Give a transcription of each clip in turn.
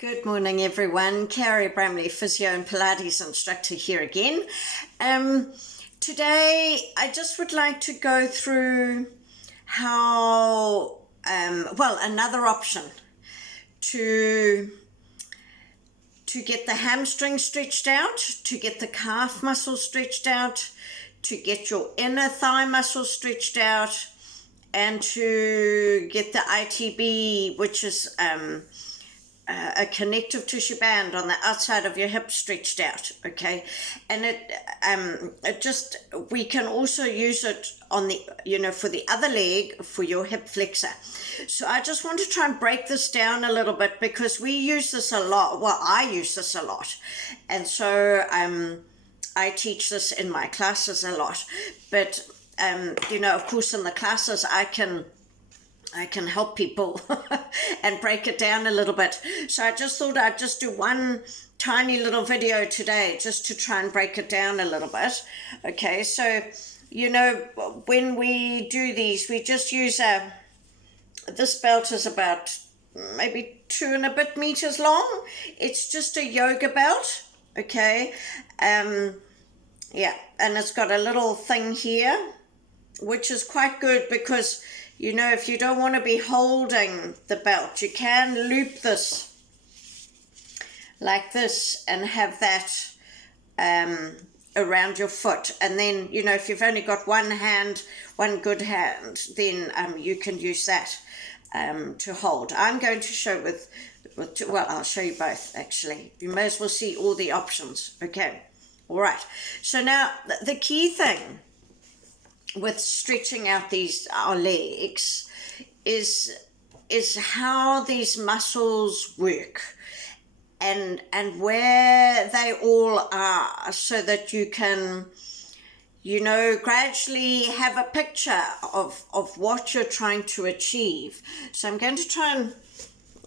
Good morning, everyone. Carrie Bramley, physio and Pilates instructor here again. Today, I just would like to go through how, another option to get the hamstring stretched out, to get the calf muscle stretched out, to get your inner thigh muscle stretched out, and to get the ITB, which is a connective tissue band on the outside of your hip stretched out, okay? And we can also use it on the, for the other leg, for your hip flexor. So I just want to try and break this down a little bit because we use this a lot. Well, I use this a lot. And so I teach this in my classes a lot. But, of course, in the classes, I can help people and break it down a little bit. So I just thought I'd just do one tiny little video today just to try and break it down a little bit. Okay, so, when we do these, we just use this belt is about maybe 2 and a bit meters long. It's just a yoga belt, okay? And it's got a little thing here, which is quite good because if you don't want to be holding the belt, you can loop this like this and have that around your foot. And then, if you've only got one good hand, then you can use that to hold. I'm going to show I'll show you both actually. You may as well see all the options. Okay. All right. So now the key thing with stretching out our legs is how these muscles work and where they all are, so that you can gradually have a picture of what you're trying to achieve. So I'm going to try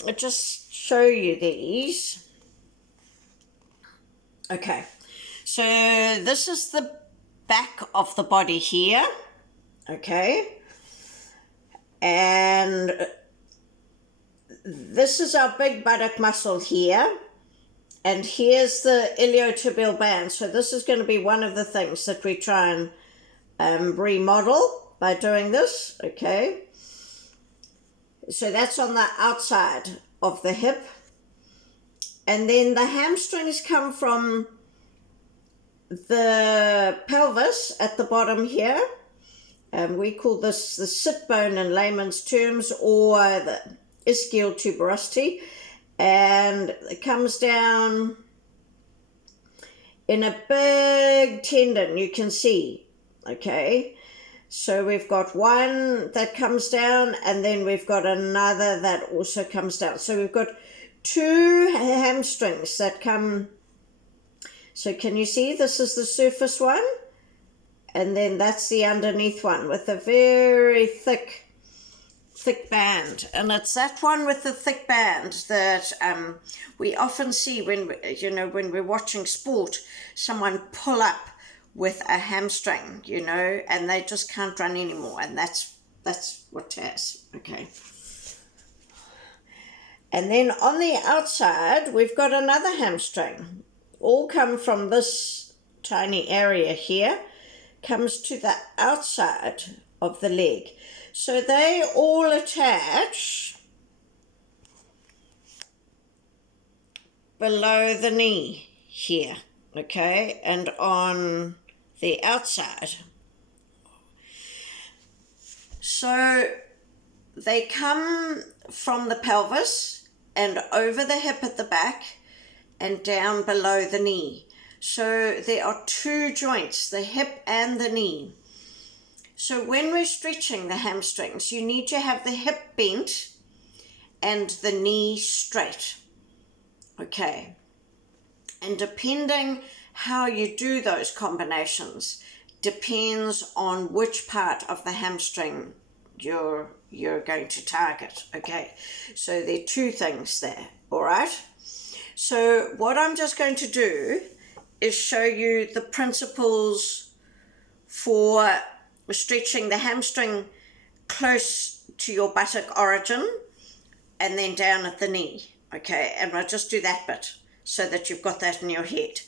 and just show you these. Okay, so this is the back of the body here, okay, and this is our big buttock muscle here, and here's the iliotibial band. So this is going to be one of the things that we try and remodel by doing this, okay. So that's on the outside of the hip, and then the hamstrings come from the pelvis at the bottom here. We call this the sit bone in layman's terms, or the ischial tuberosity, and it comes down in a big tendon, you can see, okay. So we've got one that comes down, and then we've got another that also comes down. So we've got 2 hamstrings that come. So can you see this is the surface one, and then that's the underneath one with a very thick band. And it's that one with the thick band that we often see when we're watching sport, someone pull up with a hamstring, and they just can't run anymore, and that's what it is, okay. And then on the outside, we've got another hamstring. All come from this tiny area here, comes to the outside of the leg. So they all attach below the knee here, okay, and on the outside. So they come from the pelvis and over the hip at the back and down below the knee. So there are 2 joints, the hip and the knee. So when we're stretching the hamstrings, you need to have the hip bent and the knee straight, okay. And depending how you do those combinations depends on which part of the hamstring you're going to target, okay. So there are 2 things there, all right. So what I'm just going to do is show you the principles for stretching the hamstring close to your buttock origin and then down at the knee, okay? And I'll just do that bit so that you've got that in your head.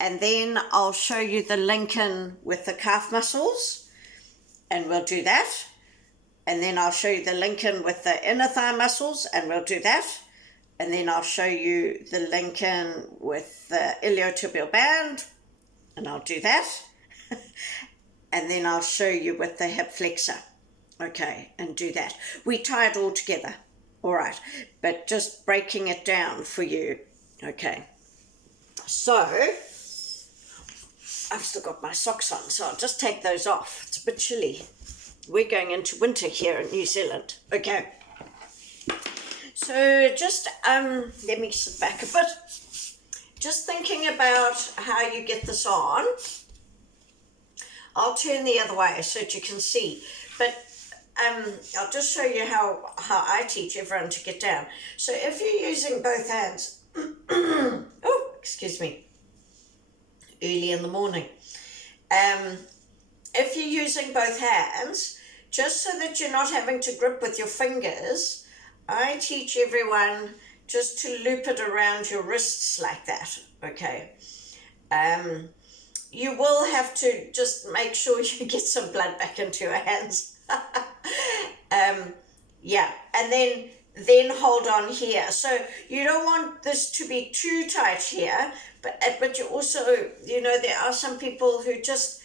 And then I'll show you the link in with the calf muscles, and we'll do that. And then I'll show you the link in with the inner thigh muscles, and we'll do that. And then I'll show you the link in with the iliotibial band, and I'll do that. And then I'll show you with the hip flexor, okay, and do that. We tie it all together, all right, but just breaking it down for you, okay. So, I've still got my socks on, so I'll just take those off. It's a bit chilly. We're going into winter here in New Zealand, okay. So just, let me sit back a bit. Just thinking about how you get this on. I'll turn the other way so that you can see. But I'll just show you how I teach everyone to get down. So if you're using both hands, oh, excuse me, early in the morning. If you're using both hands, just so that you're not having to grip with your fingers, I teach everyone just to loop it around your wrists like that, okay? You will have to just make sure you get some blood back into your hands. Yeah, and then hold on here. So you don't want this to be too tight here, but you also, you know, there are some people who just,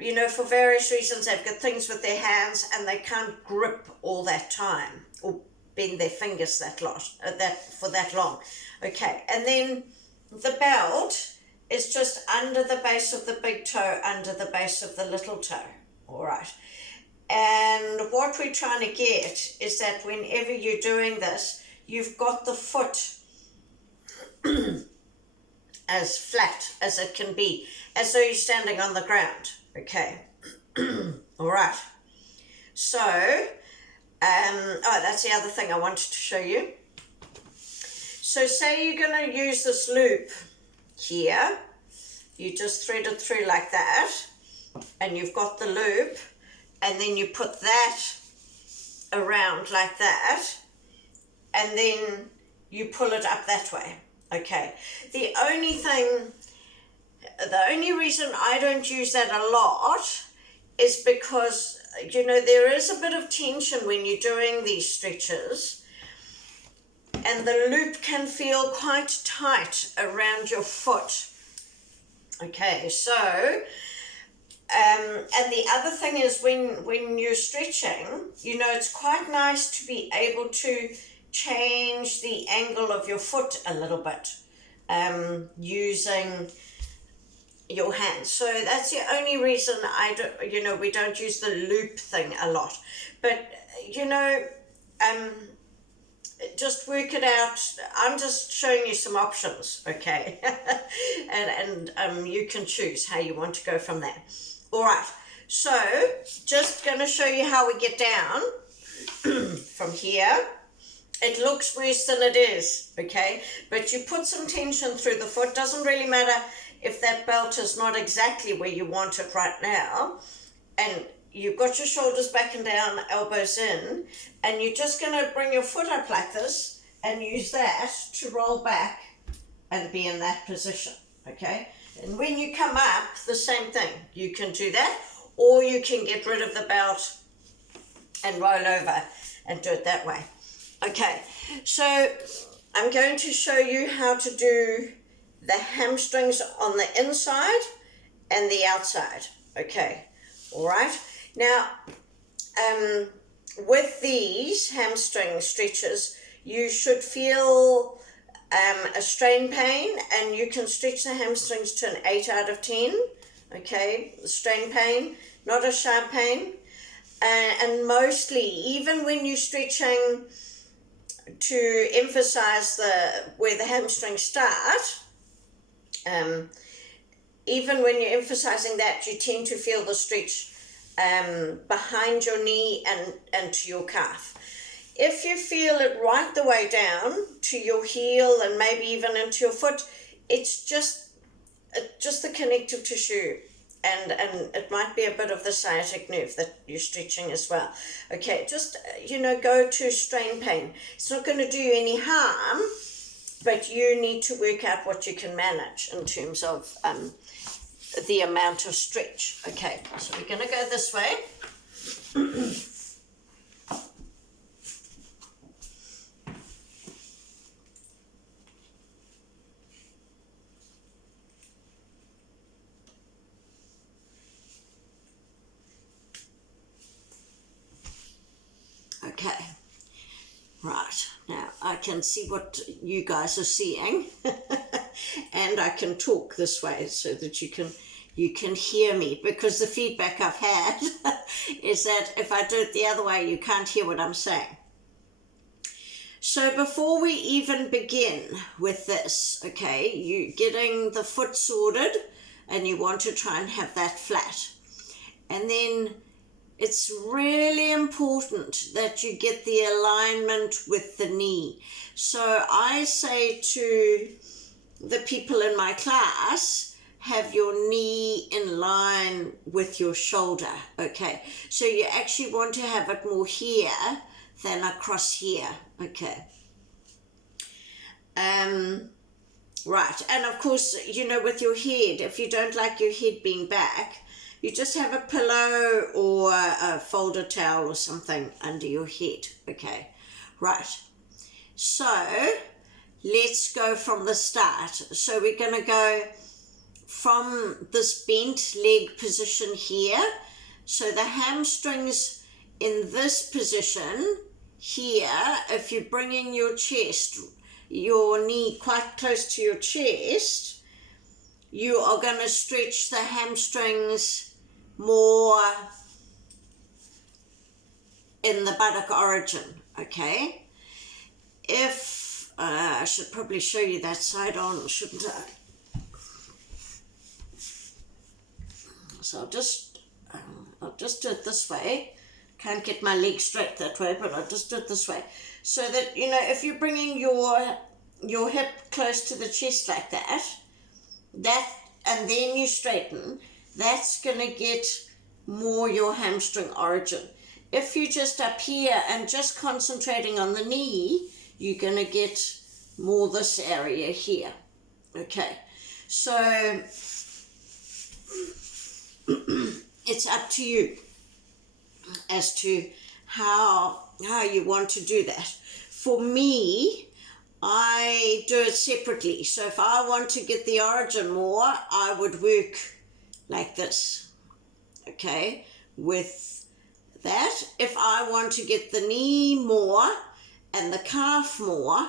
you know, for various reasons, they've got things with their hands and they can't grip all that time or bend their fingers for that long. Okay, and then the belt is just under the base of the big toe, under the base of the little toe. All right. And what we're trying to get is that whenever you're doing this, you've got the foot as flat as it can be, as though you're standing on the ground. Okay. All right. So, that's the other thing I wanted to show you. So say you're going to use this loop here. You just thread it through like that, and you've got the loop, and then you put that around like that, and then you pull it up that way. Okay. The only reason I don't use that a lot is because, you know, there is a bit of tension when you're doing these stretches, and the loop can feel quite tight around your foot. Okay, so, and the other thing is when you're stretching, you know, it's quite nice to be able to change the angle of your foot a little bit using your hands. So that's the only reason we don't use the loop thing a lot. But, you know, just work it out. I'm just showing you some options, okay? and you can choose how you want to go from there. All right, so just going to show you how we get down from here. It looks worse than it is, okay? But you put some tension through the foot. Doesn't really matter if that belt is not exactly where you want it right now. And you've got your shoulders back and down, elbows in, and you're just going to bring your foot up like this and use that to roll back and be in that position, okay? And when you come up, the same thing. You can do that, or you can get rid of the belt and roll over and do it that way. Okay, so I'm going to show you how to do the hamstrings on the inside and the outside, okay? All right. Now, with these hamstring stretches, you should feel a strain pain, and you can stretch the hamstrings to an 8 out of 10, okay? Strain pain, not a sharp pain. And mostly, even when you're stretching to emphasize where the hamstrings start, even when you're emphasizing that, you tend to feel the stretch behind your knee and to your calf. If you feel it right the way down to your heel and maybe even into your foot, it's just the connective tissue And it might be a bit of the sciatic nerve that you're stretching as well. Okay, just, go to strain pain. It's not going to do you any harm, but you need to work out what you can manage in terms of the amount of stretch. Okay, so we're going to go this way. Okay, right, now I can see what you guys are seeing and I can talk this way so that you can hear me, because the feedback I've had is that if I do it the other way, you can't hear what I'm saying. So before we even begin with this, okay, you're getting the foot sorted and you want to try and have that flat. And then it's really important that you get the alignment with the knee. So I say to the people in my class, have your knee in line with your shoulder, okay? So you actually want to have it more here than across here, okay? Right, and of course, with your head, if you don't like your head being back, you just have a pillow or a folded towel or something under your head, okay? Right, so let's go from the start. So we're going to go from this bent leg position here. So the hamstrings in this position here, if you're bringing your knee quite close to your chest, you are going to stretch the hamstrings more in the buttock origin, okay? If, I should probably show you that side on, shouldn't I? So I'll just do it this way. Can't get my leg straight that way, but I'll just do it this way. So that, if you're bringing your hip close to the chest like that, and then you straighten, that's going to get more your hamstring origin. If you're just up here and just concentrating on the knee, you're going to get more this area here. Okay, so it's up to you as to how you want to do that. For me, I do it separately. So if I want to get the origin more, I would work like this, okay, with that. If I want to get the knee more and the calf more,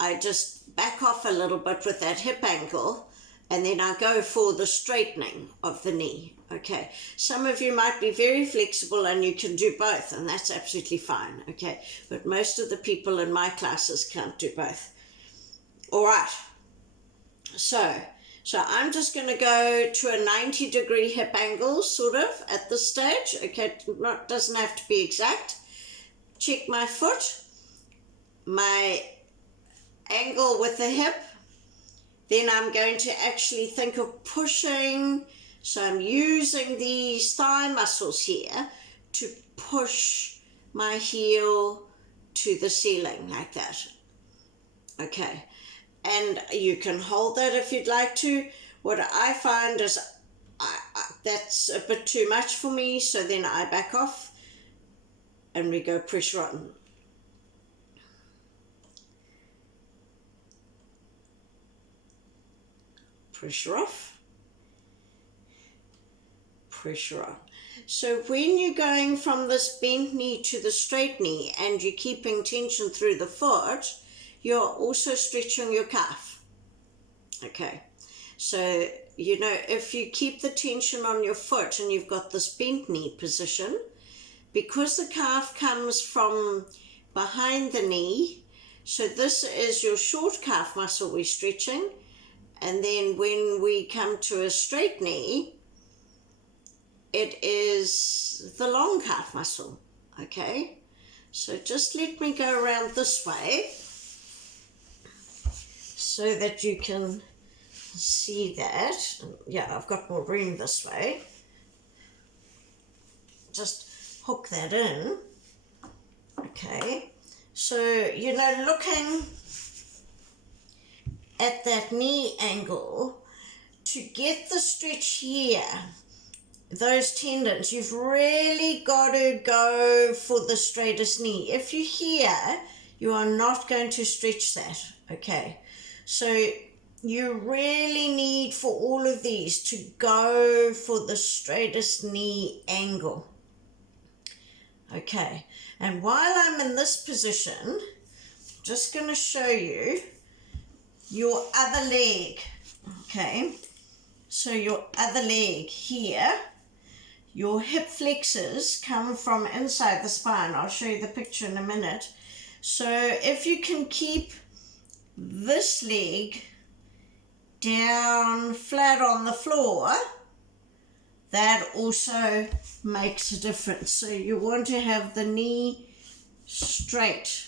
I just back off a little bit with that hip angle, and then I go for the straightening of the knee, okay. Some of you might be very flexible and you can do both, and that's absolutely fine, okay, but most of the people in my classes can't do both. All right, so I'm just going to go to a 90-degree hip angle, sort of, at this stage, okay, doesn't have to be exact. Check my foot, my angle with the hip. Then I'm going to actually think of pushing, so I'm using these thigh muscles here to push my heel to the ceiling like that. Okay, and you can hold that if you'd like to. What I find is that's a bit too much for me, so then I back off and we go pressure on. Pressure off, pressure on. So when you're going from this bent knee to the straight knee and you're keeping tension through the foot, you're also stretching your calf. Okay, so if you keep the tension on your foot and you've got this bent knee position, because the calf comes from behind the knee, so this is your short calf muscle we're stretching. And then when we come to a straight knee, it is the long calf muscle, okay? So just let me go around this way so that you can see that. Yeah, I've got more room this way. Just hook that in. Okay, so, you know, looking at that knee angle, to get the stretch here, those tendons, you've really got to go for the straightest knee. If you're here, you are not going to stretch that, okay? So you really need for all of these to go for the straightest knee angle. Okay, and while I'm in this position, I'm just going to show you your other leg, okay? So your other leg here, your hip flexors come from inside the spine. I'll show you the picture in a minute. So if you can keep this leg down flat on the floor, that also makes a difference. So you want to have the knee straight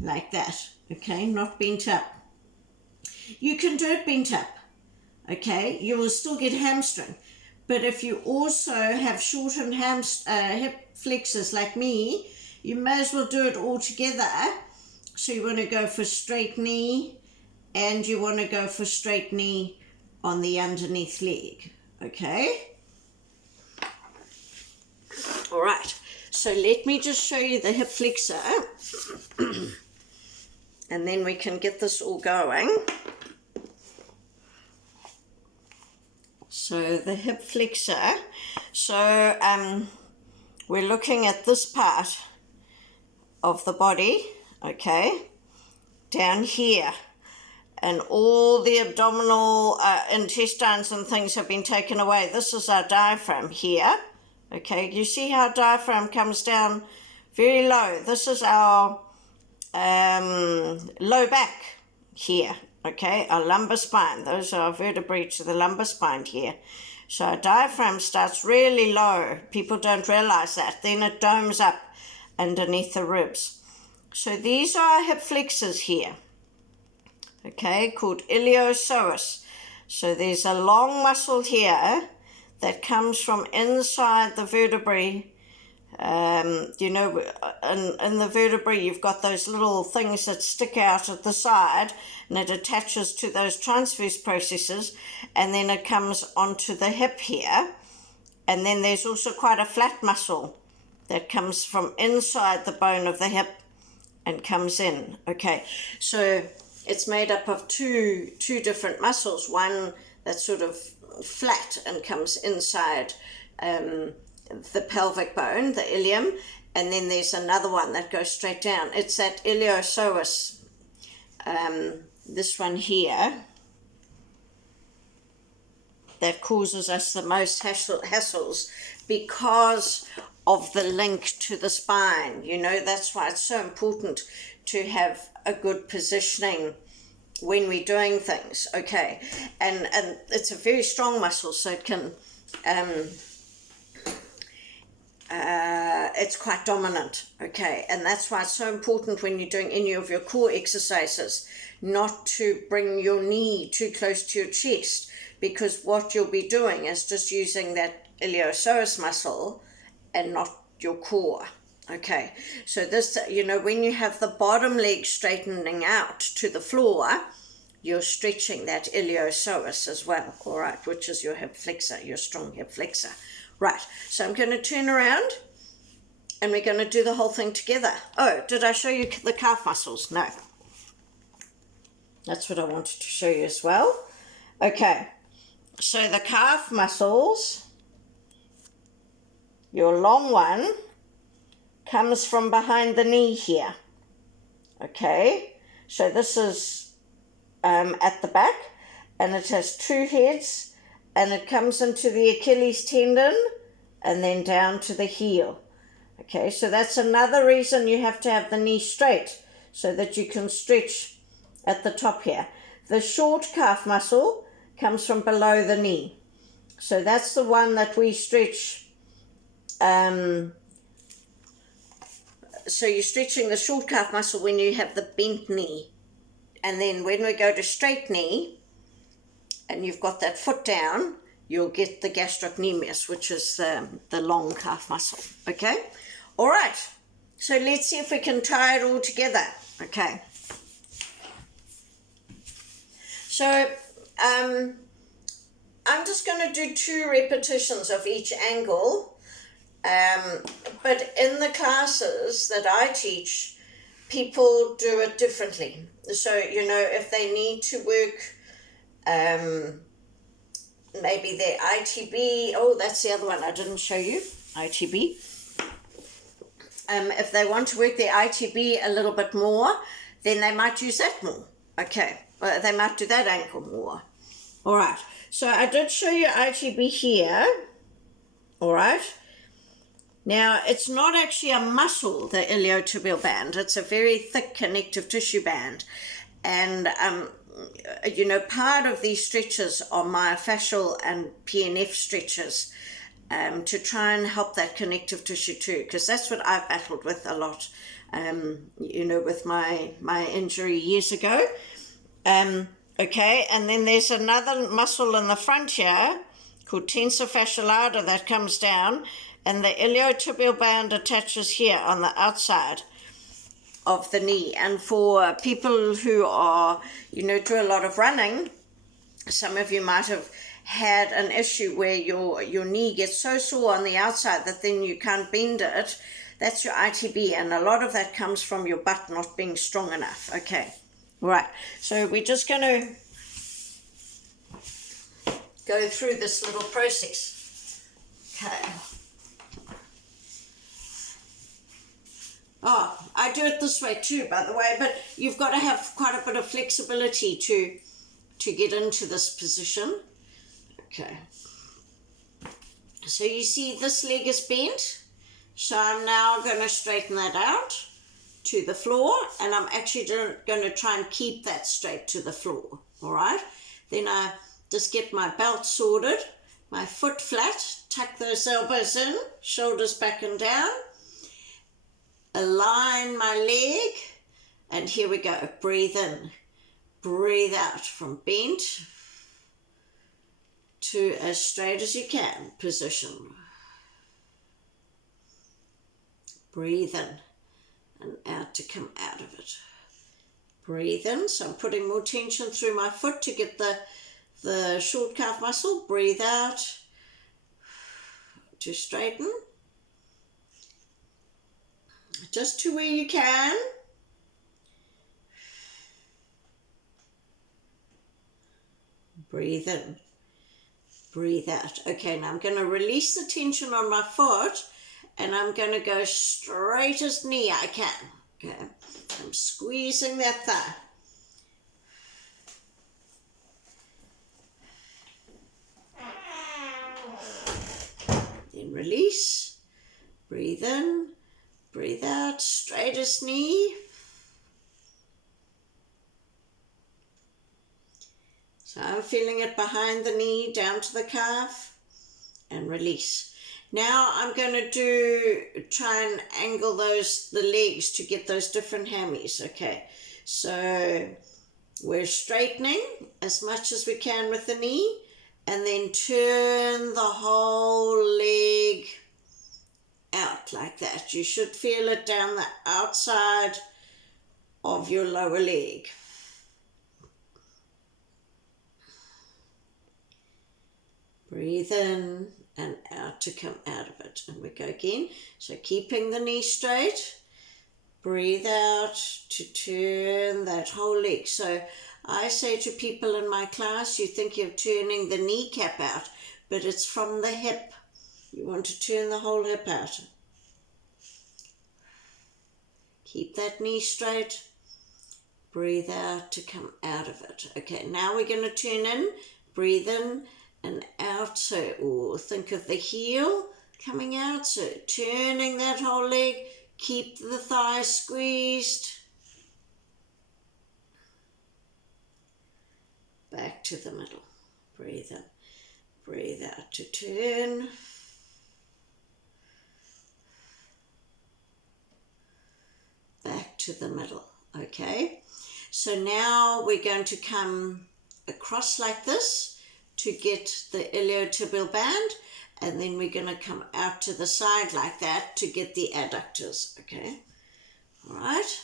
like that, okay, not bent up. You can do it bent up, okay, you will still get hamstring. But if you also have shortened hip flexors like me, you may as well do it all together. So you want to go for straight knee, and you want to go for straight knee on the underneath leg, okay? All right, so let me just show you the hip flexor, and then we can get this all going. So the hip flexor, so we're looking at this part of the body, okay, down here, and all the abdominal intestines and things have been taken away. This is our diaphragm here, okay. You see how diaphragm comes down very low. This is our low back here, okay, our lumbar spine. Those are our vertebrae to the lumbar spine here. So our diaphragm starts really low. People don't realize that. Then it domes up underneath the ribs. So these are our hip flexors here, okay, called iliopsoas. So there's a long muscle here that comes from inside the vertebrae. You know, in the vertebrae, you've got those little things that stick out at the side, and it attaches to those transverse processes, and then it comes onto the hip here. And then there's also quite a flat muscle that comes from inside the bone of the hip and comes in, okay? So it's made up of two different muscles, one that's sort of flat and comes inside the pelvic bone, the ilium, and then there's another one that goes straight down. It's that iliopsoas, this one here, that causes us the most hassles because of the link to the spine. You know, that's why it's so important to have a good positioning when we're doing things, okay? And it's a very strong muscle, so it can it's quite dominant, okay? And that's why it's so important when you're doing any of your core exercises not to bring your knee too close to your chest, because what you'll be doing is just using that iliopsoas muscle and not your core, okay? So this, you know, when you have the bottom leg straightening out to the floor, you're stretching that iliopsoas as well, all right, which is your hip flexor, your strong hip flexor. Right, so I'm going to turn around and we're going to do the whole thing together. Oh, did I show you the calf muscles? No. That's what I wanted to show you as well. Okay, so the calf muscles, your long one, comes from behind the knee here. Okay, so this is at the back, and it has two heads, and it comes into the Achilles tendon and then down to the heel. Okay, so that's another reason you have to have the knee straight, so that you can stretch at the top here. The short calf muscle comes from below the knee. So that's the one that we stretch. So you're stretching the short calf muscle when you have the bent knee. And then when we go to straight knee, and you've got that foot down, you'll get the gastrocnemius, which is the long calf muscle, okay? All right, so let's see if we can tie it all together, okay? So I'm just going to do 2 repetitions of each angle, but in the classes that I teach, people do it differently. So, you know, if they need to work maybe their ITB, oh, that's the other one I didn't show you, ITB. If they want to work their ITB a little bit more, then they might use that more, okay? They might do that ankle more. All right, so I did show you ITB here, all right? Now, it's not actually a muscle, the iliotibial band. It's a very thick connective tissue band. And, you know, part of these stretches are myofascial and PNF stretches to try and help that connective tissue too, because that's what I've battled with a lot, you know, with my injury years ago. Okay, and then there's another muscle in the front here called tensor fasciae lata that comes down, and the iliotibial band attaches here on the outside of the knee. And for people who are, you know, do a lot of running, some of you might have had an issue where your knee gets so sore on the outside that then you can't bend it. That's your ITB, and a lot of that comes from your butt not being strong enough. Okay, right, so we're just going to go through this little process. Okay. Oh, I do it this way too, by the way, but you've got to have quite a bit of flexibility to get into this position. Okay. So you see this leg is bent, so I'm now going to straighten that out to the floor, and I'm actually going to try and keep that straight to the floor, all right? Then I just get my belt sorted, my foot flat, tuck those elbows in, shoulders back and down, align my leg, and here we go. Breathe in, breathe out from bent to as straight as you can position. Breathe in and out to come out of it. Breathe in, so I'm putting more tension through my foot to get the short calf muscle. Breathe out to straighten. Just to where you can. Breathe in, breathe out. Okay, now I'm going to release the tension on my foot, and I'm going to go straight as knee I can. Okay, I'm squeezing that thigh. Then release, breathe in, breathe out, straight as knee. So I'm feeling it behind the knee, down to the calf, and release. Now I'm going to try and angle the legs to get those different hammies, okay? So we're straightening as much as we can with the knee, and then turn the whole leg out like that. You should feel it down the outside of your lower leg. Breathe in and out to come out of it. And we go again. So keeping the knee straight. Breathe out to turn that whole leg. So I say to people in my class, you think you're turning the kneecap out, but it's from the hip. You want to turn the whole hip out. Keep that knee straight. Breathe out to come out of it. Okay, now we're going to turn in. Breathe in and out. So, or think of the heel coming out. So turning that whole leg. Keep the thigh squeezed. Back to the middle. Breathe in. Breathe out to turn. Back to the middle. Okay. So now we're going to come across like this. to get the iliotibial band, and then we're going to come out to the side like that to get the adductors, okay? All right,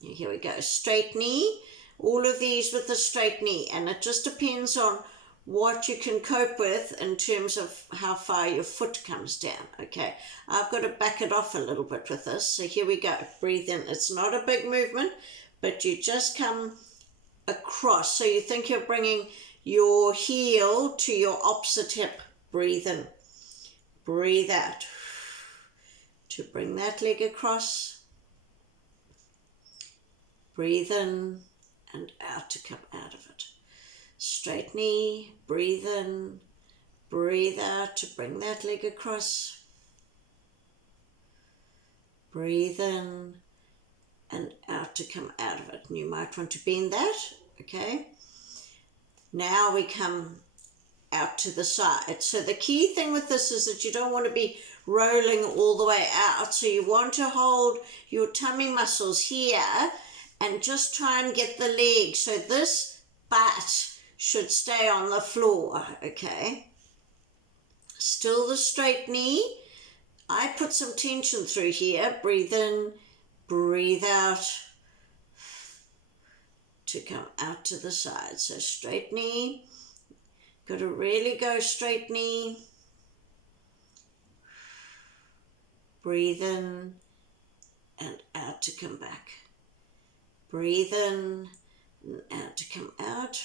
here we go, straight knee, all of these with the straight knee, and it just depends on what you can cope with in terms of how far your foot comes down, okay? I've got to back it off a little bit with this, so here we go, breathe in. It's not a big movement, but you just come across, so you think you're bringing your heel to your opposite hip. Breathe in, breathe out, to bring that leg across, breathe in and out to come out of it. Straight knee, breathe in, breathe out to bring that leg across, breathe in and out to come out of it. And you might want to bend that, okay? Now we come out to the side. So the key thing with this is that you don't want to be rolling all the way out. So you want to hold your tummy muscles here and just try and get the leg. So this butt should stay on the floor, okay? Still the straight knee. I put some tension through here. Breathe in, breathe out to come out to the side. So straight knee. Got to really go straight knee. Breathe in and out to come back. Breathe in and out to come out.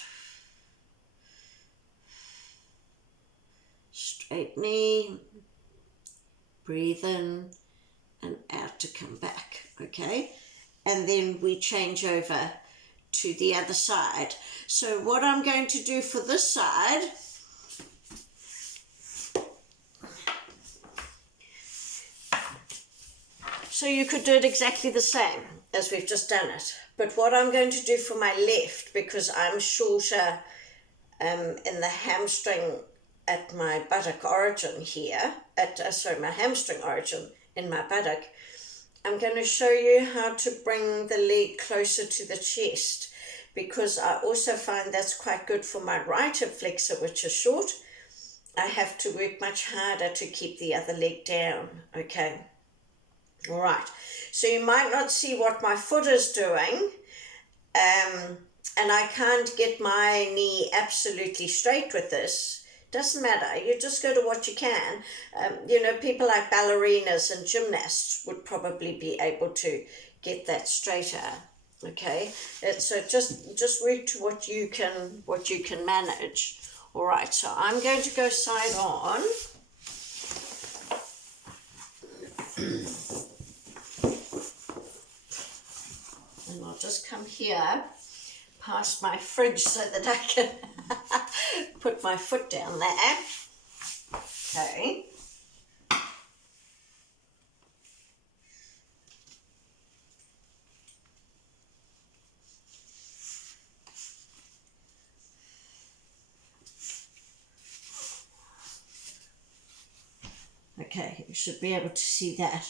Straight knee. Breathe in and out to come back, okay? And then we change over to the other side. So what I'm going to do for this side, so you could do it exactly the same as we've just done it, but what I'm going to do for my left, because I'm shorter in the hamstring at my buttock origin here, my hamstring origin in my buttock, I'm going to show you how to bring the leg closer to the chest, because I also find that's quite good for my right hip flexor, which is short. I have to work much harder to keep the other leg down, okay? All right, so you might not see what my foot is doing, and I can't get my knee absolutely straight with this. Doesn't matter, you just go to what you can. People like ballerinas and gymnasts would probably be able to get that straighter, okay? So just work to what you can manage. All right, so I'm going to go side on. And I'll just come here past my fridge so that I can put my foot down there. Okay. Okay, you should be able to see that.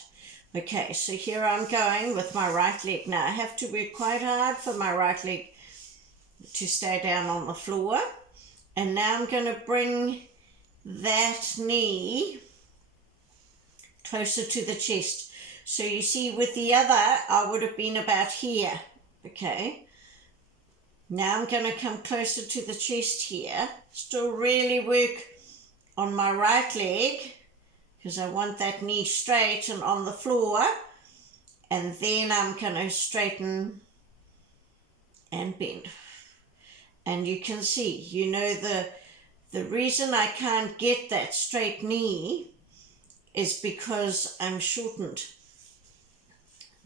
Okay, so here I'm going with my right leg. Now I have to work quite hard for my right leg to stay down on the floor. And now I'm going to bring that knee closer to the chest. So you see with the other, I would have been about here, okay? Now I'm going to come closer to the chest here. Still really work on my right leg, because I want that knee straight and on the floor. And then I'm going to straighten and bend. And you can see, the reason I can't get that straight knee is because I'm shortened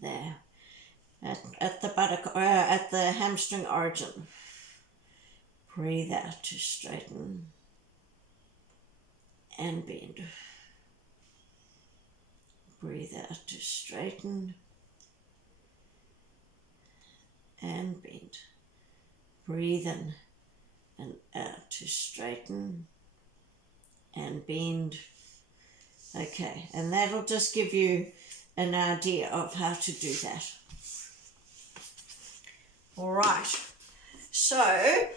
there at the buttock, at the hamstring origin. Breathe out to straighten and bend. Breathe out to straighten and bend. Breathe in and out to straighten and bend. Okay, and that'll just give you an idea of how to do that. All right, so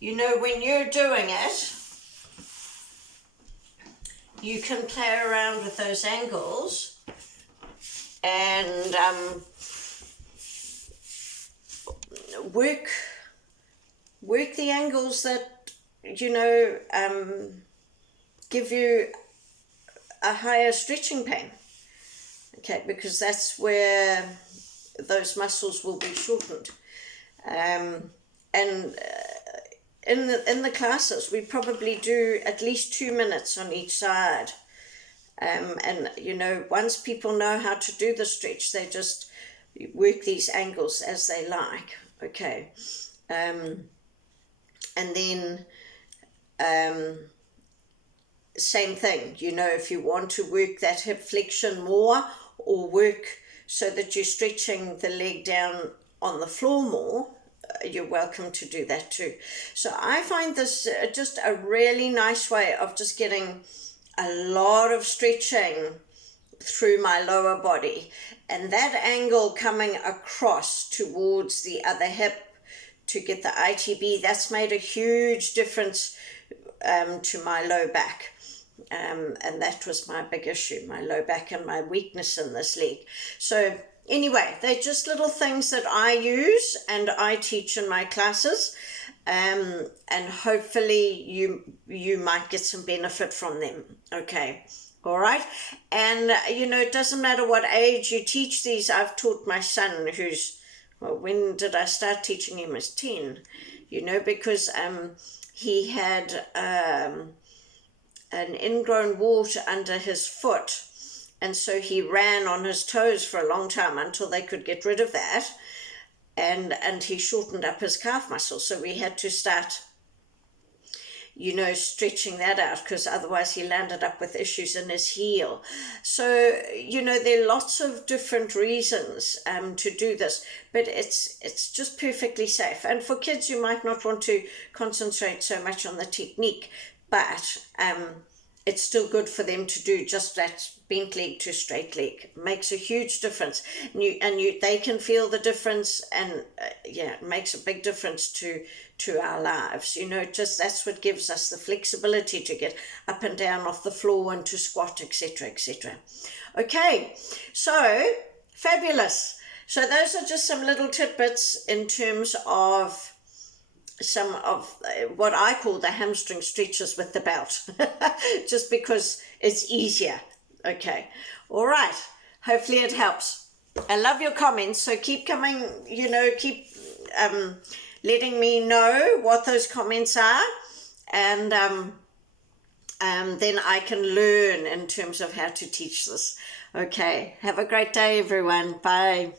you know, when you're doing it, you can play around with those angles and work the angles that, you know, give you a higher stretching pain. Okay, because that's where those muscles will be shortened. And in the classes, we probably do at least 2 minutes on each side. And, you know, once people know how to do the stretch, they just work these angles as they like. Okay. And then same thing, you know, if you want to work that hip flexion more or work so that you're stretching the leg down on the floor more, you're welcome to do that too. So I find this just a really nice way of just getting a lot of stretching through my lower body, and that angle coming across towards the other hip to get the ITB, that's made a huge difference to my low back. And that was my big issue, my low back and my weakness in this leg. So anyway, they're just little things that I use and I teach in my classes, and hopefully you might get some benefit from them. Okay, all right. And you know, it doesn't matter what age you teach these. I've taught my son, who's, well, when did I start teaching him? He was 10, you know, because he had an ingrown wart under his foot, and so he ran on his toes for a long time until they could get rid of that, and he shortened up his calf muscle, so we had to start, you know, stretching that out, because otherwise he landed up with issues in his heel. So, you know, there are lots of different reasons to do this, but it's just perfectly safe. And for kids, you might not want to concentrate so much on the technique, but it's still good for them to do just that bent leg to straight leg. It makes a huge difference, and they can feel the difference, and yeah, it makes a big difference to our lives. You know, just that's what gives us the flexibility to get up and down off the floor and to squat, etc., etc. Okay, so fabulous. So those are just some little tidbits in terms of some of what I call the hamstring stretches with the belt, just because it's easier. Okay, all right, hopefully it helps. I love your comments, so keep coming, you know, keep letting me know what those comments are, and then I can learn in terms of how to teach this. Okay, have a great day, everyone. Bye.